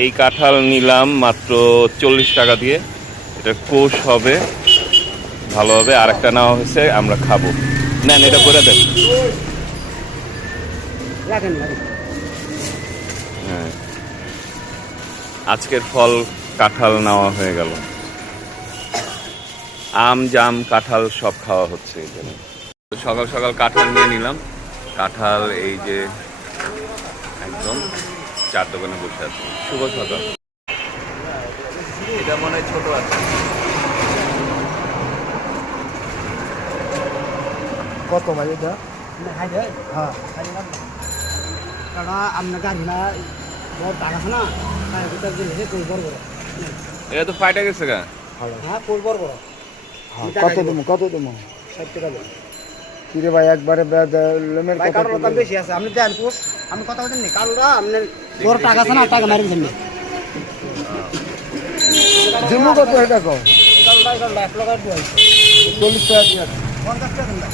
এই কাঁঠাল নিলাম মাত্র 40 টাকা দিয়ে। এটা কোষ হবে, ভালো হবে। আর একটা নেওয়া হয়েছে, আমরা খাবো। নেন, এটা করে দেন। হ্যাঁ, আজকের ফল কাঁঠাল নেওয়া হয়ে গেল। আম, জাম, কাঁঠাল সব খাওয়া হচ্ছে এখানে। সকাল সকাল কাঁঠাল নিয়ে নিলাম। কাঁঠাল এই যে একদম চার দোকানে বসে আছে। শুভ সকাল। এটা মনে হয় ছোট আছে। কত ভাই এটা? হ্যাঁ, আপনার গাড়ি না বড় টাকা আছে না, এটা তো ফাইটা গেছে গা। হ্যাঁ কোল বড় বড় কত দেবো কত দেবো? 60 টাকা দেন কিরে ভাই একবারে লেমের ভাই। কথা কারোর দাম বেশি আছে, আপনি দেন কোষ। আমি কথা বলেন নি কালোরা আপনার বড় টাকা আছে না, টাকা মারি দেন। দিমু কত এটা কো? কালোরা 1 লাখ দিয়ে 40 টাকা দিয়ে 50 টাকা দেন না।